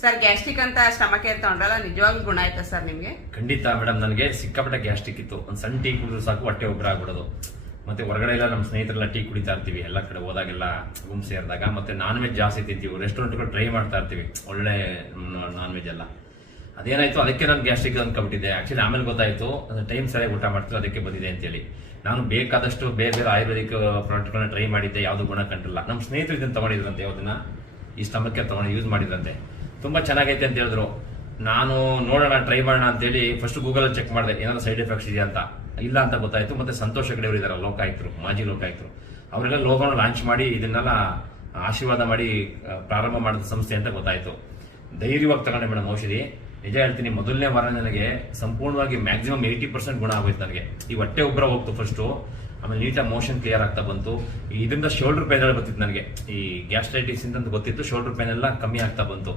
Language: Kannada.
ಸರ್ ಗ್ಯಾಸ್ಟ್ರಿಕ್ ಅಂತ ಶ್ರಮ ಕೇರ್ ತಗೊಂಡ್ರಲ್ಲ ನಿಜವಾಗ್ಲೂ ಗುಣ ಆಯ್ತಾ ಸರ್ ನಿಮ್ಗೆ? ಖಂಡಿತ ಮೇಡಮ್, ನನಗೆ ಸಿಕ್ಕಾಪಟ್ಟೆ ಗ್ಯಾಸ್ಟ್ರಿಕ್ ಇತ್ತು. ಒಂದು ಸಣ್ಣ ಟೀ ಕುಡಿದ್ರು ಸಾಕು ಹೊಟ್ಟೆ ಒಬ್ಬರ ಆಗ್ಬಿಡೋದು. ಮತ್ತೆ ಹೊರಗಡೆ ಎಲ್ಲ ನಮ್ಮ ಸ್ನೇಹಿತರೆಲ್ಲ ಟೀ ಕುಡಿತಾ ಇರ್ತೀವಿ, ಎಲ್ಲ ಕಡೆ ಹೋದಾಗೆಲ್ಲ ಗುಂಪು ಸೇರಿದಾಗ. ಮತ್ತೆ ನಾನ್ ವೆಜ್ ಜಾಸ್ತಿ ತಿಂತೀವಿ, ರೆಸ್ಟೋರೆಂಟ್ಗಳು ಟ್ರೈ ಮಾಡ್ತಾ ಇರ್ತೀವಿ ಒಳ್ಳೆ ನಾನ್ ವೆಜ್ ಎಲ್ಲ. ಅದೇನಾಯ್ತು, ಅದಕ್ಕೆ ನಾನು ಗ್ಯಾಸ್ಟ್ರಿಕ್ ಅನ್ಕೊಂಡ್ಬಿಟ್ಟಿದ್ದೆ. ಆಕ್ಚುಲಿ ಆಮೇಲೆ ಗೊತ್ತಾಯ್ತು ಟೈಮ್ ಸರಿಯಾಗಿ ಊಟ ಮಾಡ್ತೀವಿ ಅದಕ್ಕೆ ಬಂದಿದೆ ಅಂತೇಳಿ. ನಾನು ಬೇಕಾದಷ್ಟು ಬೇರೆ ಬೇರೆ ಆಯುರ್ವೇದಿಕ್ ಪ್ರಾಡಕ್ಟ್ಗಳನ್ನ ಟ್ರೈ ಮಾಡಿದ್ದೆ, ಯಾವುದು ಗುಣ ಕಂಡಿಲ್ಲ. ನಮ್ಮ ಸ್ನೇಹಿತರು ಇದನ್ನು ತಗೊಂಡಿದ್ರಂತೆ, ಯಾವುದನ್ನ ಈ ಸ್ಟಮಕ್ಕೆ ತಗೊಂಡು ಯೂಸ್ ಮಾಡಿದ್ರಂತೆ, ತುಂಬಾ ಚೆನ್ನಾಗೈತೆ ಅಂತ ಹೇಳಿದ್ರು. ನಾನು ನೋಡೋಣ ಟ್ರೈ ಮಾಡೋಣ ಅಂತೇಳಿ ಫಸ್ಟ್ ಗೂಗಲ್ ಚೆಕ್ ಮಾಡಿದೆ ಏನಾದ್ರು ಸೈಡ್ ಎಫೆಕ್ಟ್ಸ್ ಇದೆಯಾ ಅಂತ. ಇಲ್ಲ ಅಂತ ಗೊತ್ತಾಯ್ತು. ಮತ್ತೆ ಸಂತೋಷ ಹೆಗಡೆ ಅವರು ಇದಾರೆ, ಲೋಕಾಯುಕ್ತರು, ಮಾಜಿ ಲೋಕಾಯುಕ್ತರು, ಅವರೆಲ್ಲ ಲೋಗೋನ ಲಾಂಚ್ ಮಾಡಿ ಇದನ್ನೆಲ್ಲ ಆಶೀರ್ವಾದ ಮಾಡಿ ಪ್ರಾರಂಭ ಮಾಡಿದ ಸಂಸ್ಥೆ ಅಂತ ಗೊತ್ತಾಯ್ತು. ಧೈರ್ಯವಾಗಿ ತಗೊಂಡೆ ಮೇಡಮ್ ಔಷಧಿ. ನಿಜ ಹೇಳ್ತೀನಿ, ಮೊದಲನೇ ವಾರ ನನಗೆ ಸಂಪೂರ್ಣವಾಗಿ ಮ್ಯಾಕ್ಸಿಮಮ್ 80% ಗುಣ ಆಗೋಯ್ತು. ನನಗೆ ಈ ಹೊಟ್ಟೆ ಉಬ್ಬರ ಹೋಗ್ತು ಫಸ್ಟು, ಆಮೇಲೆ ನೀಟಾಗಿ ಮೋಷನ್ ಕ್ಲಿಯರ್ ಆಗ್ತಾ ಬಂತು. ಇದರಿಂದ ಶೋಲ್ಡರ್ ಪೇನ್ ಎಲ್ಲ ಬರ್ತಿತ್ತು ನನಗೆ. ಈ ಗ್ಯಾಸ್ಟ್ರೈಟಿಸ್ ಅಂತ ಗೊತ್ತಿತ್ತು, ಶೋಲ್ಡರ್ ಪೇನ್ ಎಲ್ಲ ಕಮ್ಮಿ ಆಗ್ತಾ ಬಂತು.